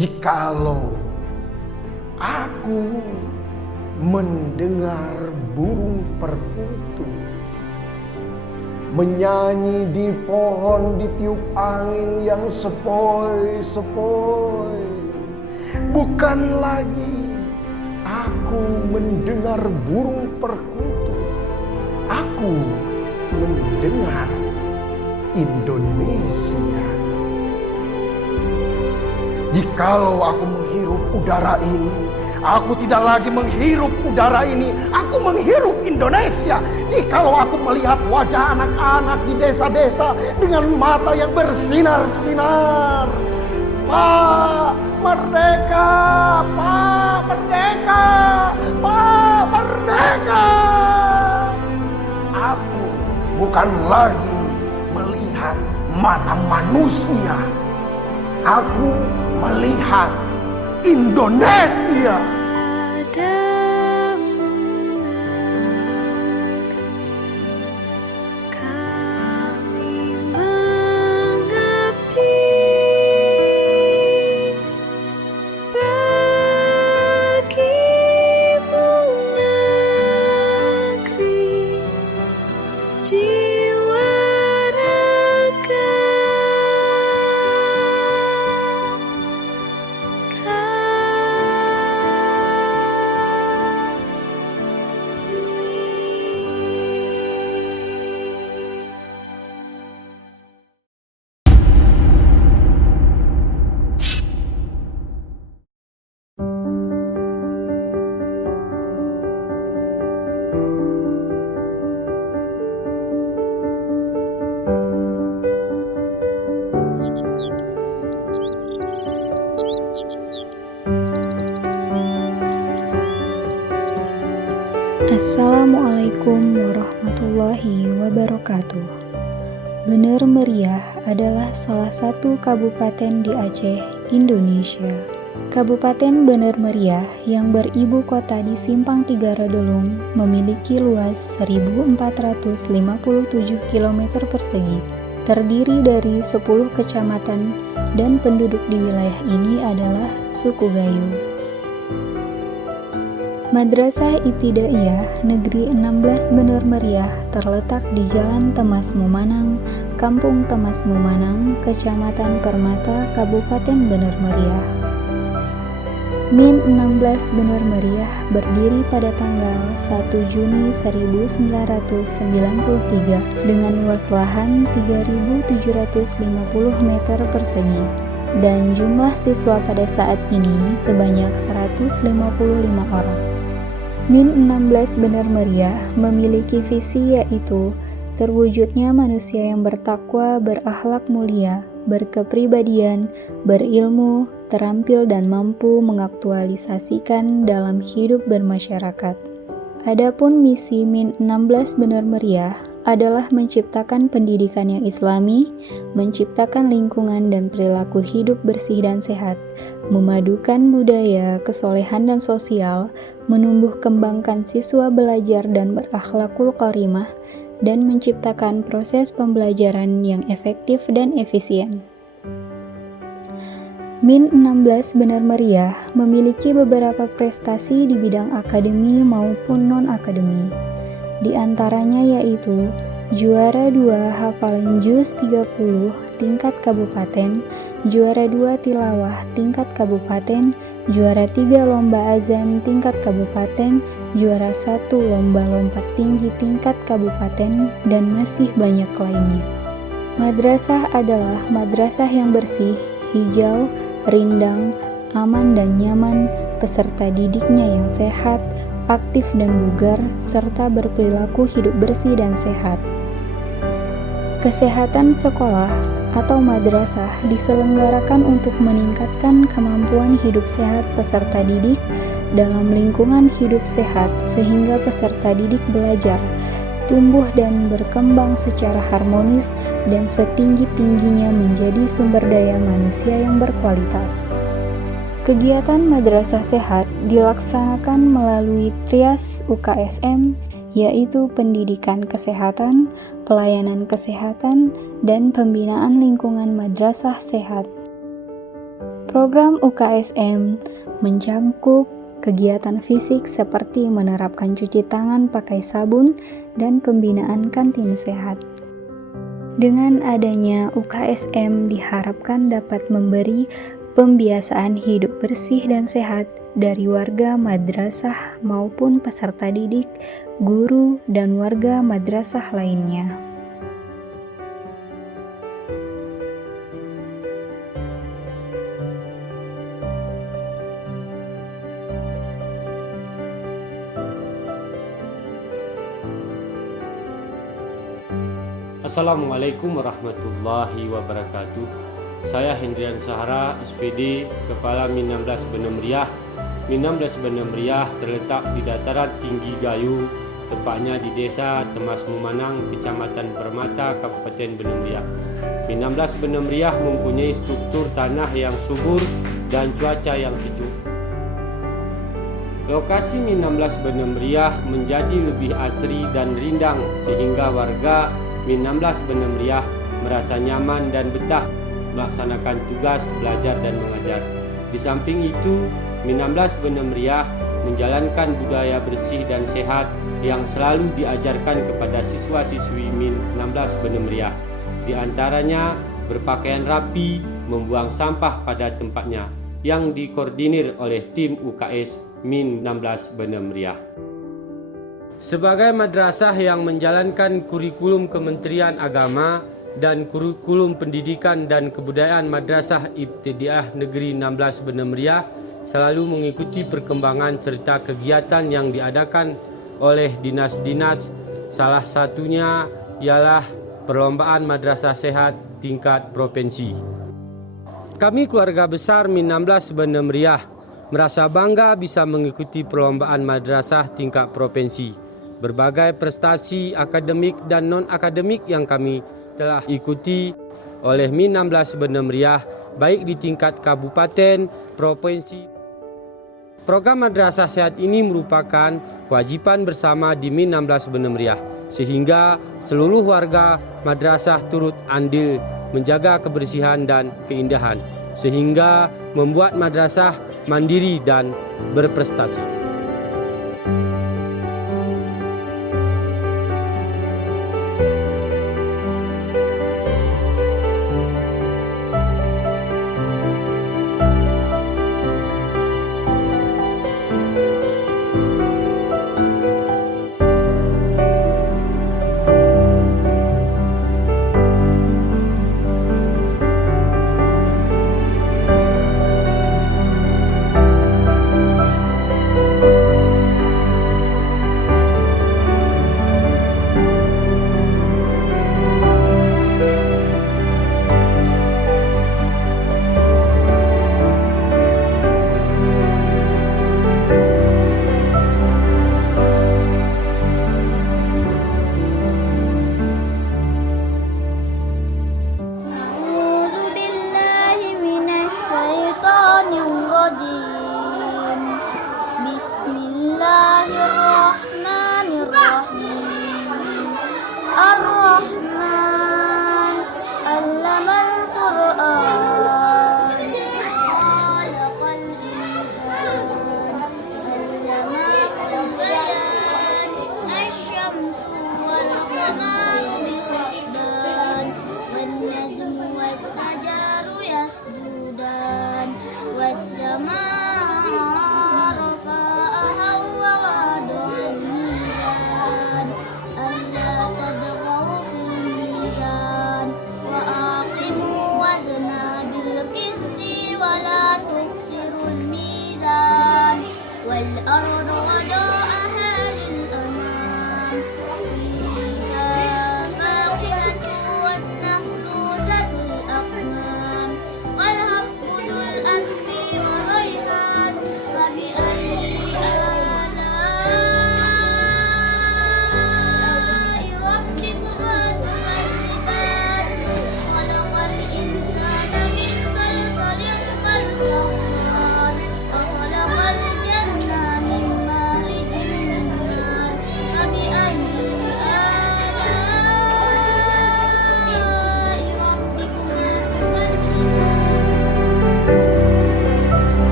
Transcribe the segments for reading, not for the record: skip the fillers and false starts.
Jikalau aku mendengar burung perkutut menyanyi di pohon ditiup angin yang sepoi-sepoi, bukan lagi aku mendengar burung perkutut, aku mendengar Indonesia. Jikalau aku menghirup udara ini, aku tidak lagi menghirup udara ini, aku menghirup Indonesia. Jikalau aku melihat wajah anak-anak di desa-desa dengan mata yang bersinar-sinar, Pak Merdeka, Pak Merdeka, Pak Merdeka. Aku bukan lagi melihat mata manusia, aku melihat Indonesia. Assalamualaikum warahmatullahi wabarakatuh. Bener Meriah adalah salah satu kabupaten di Aceh, Indonesia. Kabupaten Bener Meriah yang beribu kota di Simpang Tiga Redolong memiliki luas 1.457 km persegi, terdiri dari 10 kecamatan, dan penduduk di wilayah ini adalah suku Gayo. Madrasah Ibtidaiyah Negeri 16 Bener Meriah terletak di Jalan Temas Mumanang, Kampung Temas Mumanang, Kecamatan Permata, Kabupaten Bener Meriah. Min 16 Bener Meriah berdiri pada tanggal 1 Juni 1993 dengan luas lahan 3.750 meter persegi dan jumlah siswa pada saat ini sebanyak 155 orang. Min 16 Bener Meriah memiliki visi yaitu terwujudnya manusia yang bertakwa, berakhlak mulia, berkepribadian, berilmu, terampil dan mampu mengaktualisasikan dalam hidup bermasyarakat. Adapun misi Min 16 Bener Meriah adalah menciptakan pendidikan yang islami, menciptakan lingkungan dan perilaku hidup bersih dan sehat, memadukan budaya, kesolehan dan sosial, menumbuh kembangkan siswa belajar dan berakhlakul karimah, dan menciptakan proses pembelajaran yang efektif dan efisien. Min 16 Bener Meriah memiliki beberapa prestasi di bidang akademi maupun non-akademi. Di antaranya yaitu juara 2 hafalan juz 30 tingkat kabupaten, juara 2 tilawah tingkat kabupaten, juara 3 lomba azan tingkat kabupaten, juara 1 lomba lompat tinggi tingkat kabupaten, dan masih banyak lainnya. Madrasah adalah madrasah yang bersih, hijau, rindang, aman dan nyaman, peserta didiknya yang sehat, aktif dan bugar, serta berperilaku hidup bersih dan sehat. Kesehatan sekolah atau madrasah diselenggarakan untuk meningkatkan kemampuan hidup sehat peserta didik dalam lingkungan hidup sehat sehingga peserta didik belajar, tumbuh dan berkembang secara harmonis dan setinggi-tingginya menjadi sumber daya manusia yang berkualitas. Kegiatan Madrasah Sehat dilaksanakan melalui trias UKSM, yaitu pendidikan kesehatan, pelayanan kesehatan, dan pembinaan lingkungan madrasah sehat. Program UKSM mencakup kegiatan fisik seperti menerapkan cuci tangan pakai sabun dan pembinaan kantin sehat. Dengan adanya UKSM diharapkan dapat memberi pembiasaan hidup bersih dan sehat dari warga madrasah maupun peserta didik, guru, dan warga madrasah lainnya. Assalamualaikum warahmatullahi wabarakatuh. Saya Hendrian Sahara, SPD, Kepala Min 16 Benem Meriah. Min 16 Benem Meriah terletak di dataran tinggi Gayo, tepatnya di Desa Temas Mumanang, Kecamatan Permata, Kabupaten Benem Meriah. Min 16 Benem Meriah mempunyai struktur tanah yang subur dan cuaca yang sejuk. Lokasi Min 16 Benem Meriah menjadi lebih asri dan rindang sehingga warga Min 16 Benem Meriah merasa nyaman dan betah melaksanakan tugas belajar dan mengajar. Di samping itu, Min 16 Benem Meriah menjalankan budaya bersih dan sehat yang selalu diajarkan kepada siswa-siswi Min 16 Benem Meriah. Di antaranya berpakaian rapi, membuang sampah pada tempatnya yang dikoordinir oleh tim UKS Min 16 Benem Meriah. Sebagai madrasah yang menjalankan kurikulum Kementerian Agama dan kurikulum Pendidikan dan Kebudayaan Madrasah Ibtidaiyah Negeri 16 Benem Meriah selalu mengikuti perkembangan serta kegiatan yang diadakan oleh dinas-dinas. Salah satunya ialah perlombaan madrasah sehat tingkat provinsi. Kami keluarga besar Min 16 Benem Meriah merasa bangga bisa mengikuti perlombaan madrasah tingkat provinsi. Berbagai prestasi akademik dan non-akademik yang kami telah ikuti oleh Min 16 Benem Meriah baik di tingkat kabupaten, provinsi. Program Madrasah Sehat ini merupakan kewajiban bersama di Min 16 Benem Meriah sehingga seluruh warga madrasah turut andil menjaga kebersihan dan keindahan sehingga membuat madrasah mandiri dan berprestasi.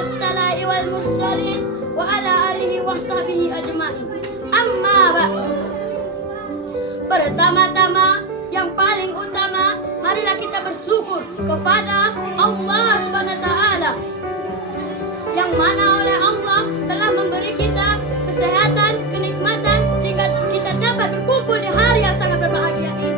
wassala'i wal mursalin wa ala alihi wa sahbihi ajma'in. Amma ba'du. Pertama-tama, yang paling utama, marilah kita bersyukur kepada Allah Subhanahu wa taala, yang mana oleh Allah telah memberi kita kesehatan, kenikmatan, sehingga kita dapat berkumpul di hari yang sangat berbahagia ini.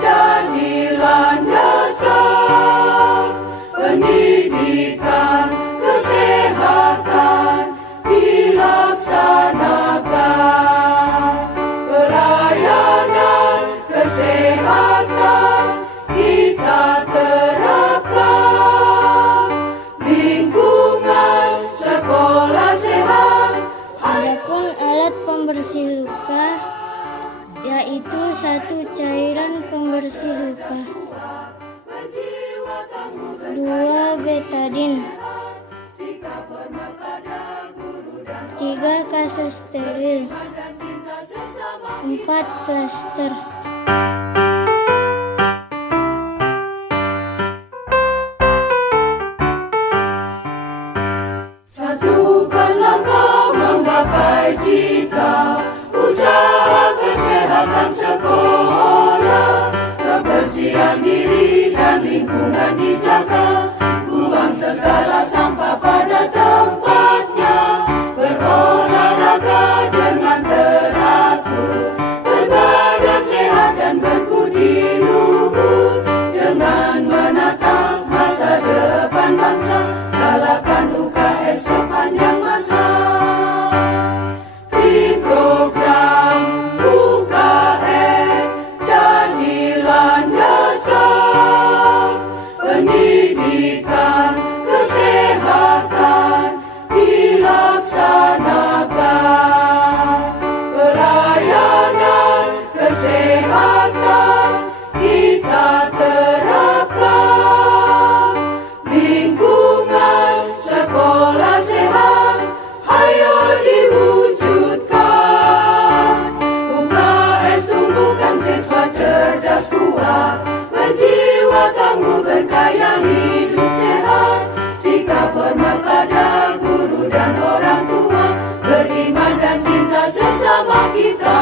Jadilah dasar pendidikan, kesehatan dilaksanakan, pelayanan kesehatan kita terapkan, lingkungan sekolah sehat. Adapun alat pembersih luka yaitu satu cairan pembersih luka, 2 betadin, 3 kasus steril, 4 plaster. Satukan langkah menggapai cita, usaha kesehatan sekolah, kebersihan diri dan lingkungan dijaga, buang segala sampah pada tempatnya, berolahraga dengan teratur, berbadan sehat dan berbudi luhur, dengan menatap masa depan bangsa, galakan UKS sepanjang masa. Di program UKS jadi landasan, pendidikan kesehatan dilaksanakan, pelayanan kesehatan kita terapkan, lingkungan sekolah sehat ayo diwujudkan. UKS tumbuhkan siswa cerdas kuat, berjiwa tangguh berkaya hidup sehat, sikap hormat pada guru dan orang tua, beriman dan cinta sesama kita.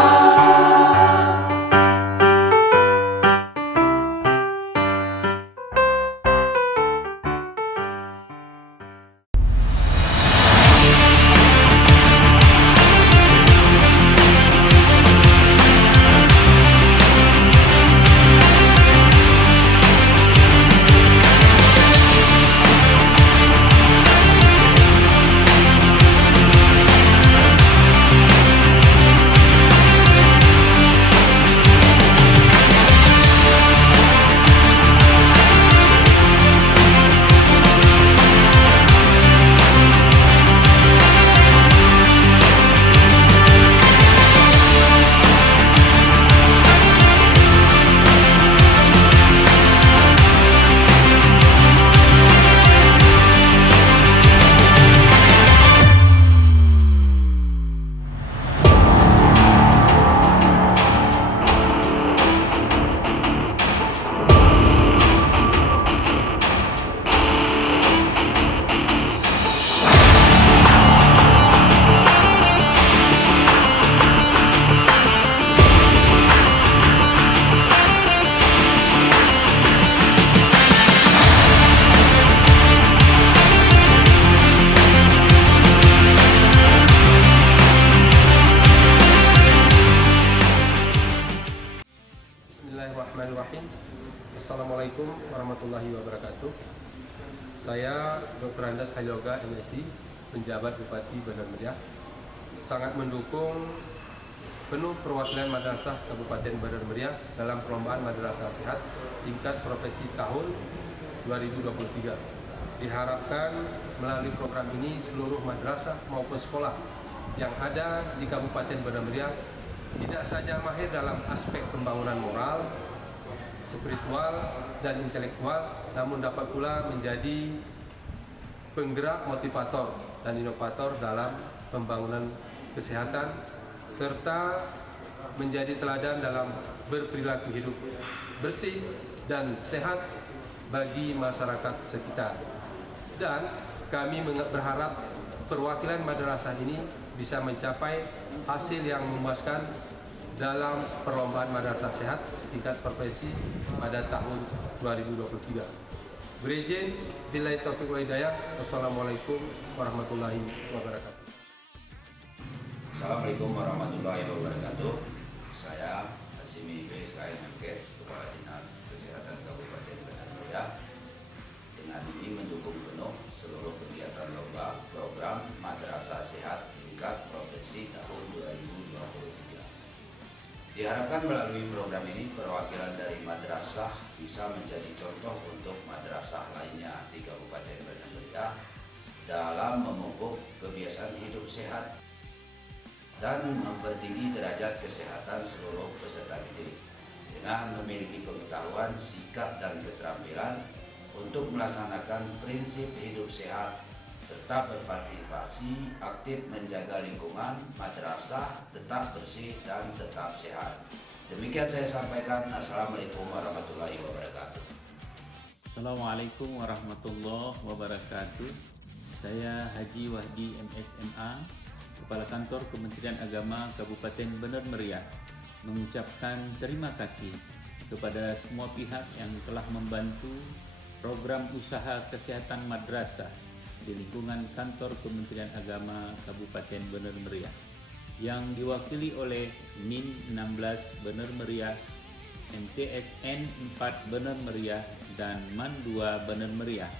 Bismillahirrahmanirrahim. Assalamualaikum warahmatullahi wabarakatuh. Saya Dr. Andas Hayoga, MSI, penjabat Bupati Bandar Meriah, sangat mendukung penuh perwakilan madrasah Kabupaten Bandar Meriah dalam perlombaan madrasah sehat tingkat profesi tahun 2023. Diharapkan melalui program ini seluruh madrasah maupun sekolah yang ada di Kabupaten Bandar Meriah tidak saja mahir dalam aspek pembangunan moral, spiritual, dan intelektual, namun dapat pula menjadi penggerak, motivator, dan inovator dalam pembangunan kesehatan, serta menjadi teladan dalam berperilaku hidup bersih dan sehat bagi masyarakat sekitar. Dan kami berharap perwakilan madrasah ini bisa mencapai hasil yang memuaskan dalam perlombaan madrasah sehat tingkat profesi pada tahun 2023. Berizin, billahi taufiq wal hidayah. Wassalamualaikum warahmatullahi wabarakatuh. Assalamualaikum warahmatullahi wabarakatuh. Saya Hasimi BSKM Menkes, Kepala Dinas Kesehatan Kabupaten Bandar Meriah. dengan ini mendukung penuh seluruh kegiatan lomba program Madrasah Sehat tingkat provinsi tahun 2023. Diharapkan melalui program ini perwakilan dari madrasah bisa menjadi contoh untuk madrasah lainnya di Kabupaten Bandar Meriah dalam memupuk kebiasaan hidup sehat dan mempertinggi derajat kesehatan seluruh peserta didik dengan memiliki pengetahuan, sikap, dan keterampilan untuk melaksanakan prinsip hidup sehat serta berpartisipasi aktif menjaga lingkungan madrasah tetap bersih dan tetap sehat. Demikian saya sampaikan. Assalamualaikum warahmatullahi wabarakatuh. Assalamualaikum warahmatullahi wabarakatuh. Saya Haji Wahdi MSMA, Kepala Kantor Kementerian Agama Kabupaten Bandar Meriah, mengucapkan terima kasih kepada semua pihak yang telah membantu program usaha kesehatan madrasah di lingkungan Kantor Kementerian Agama Kabupaten Bandar Meriah yang diwakili oleh MIN 16 Bandar Meriah, MTSN 4 Bandar Meriah, dan MAN 2 Bandar Meriah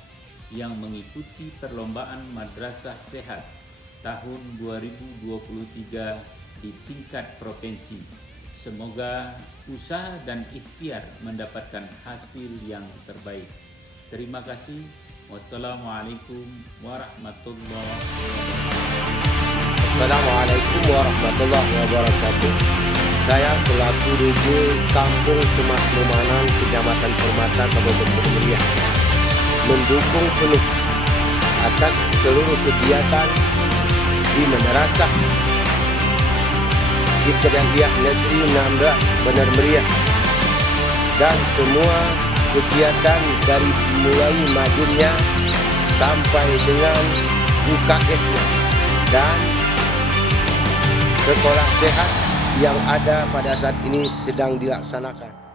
yang mengikuti perlombaan Madrasah Sehat tahun 2023 di tingkat provinsi. Semoga usaha dan ikhtiar mendapatkan hasil yang terbaik. Terima kasih. Wassalamualaikum warahmatullahi wabarakatuh. Assalamualaikum warahmatullahi wabarakatuh. Saya selaku DJ Kampung Tumas Memanang, Kecamatan Permata, Kabupaten Bandar Meriah, mendukung penuh atas seluruh kegiatan di Madrasah Ibtidaiyah Negeri 16 Bandar Meriah dan semua kegiatan dari mulai madinnya sampai dengan UKS-nya dan sekolah sehat yang ada pada saat ini sedang dilaksanakan.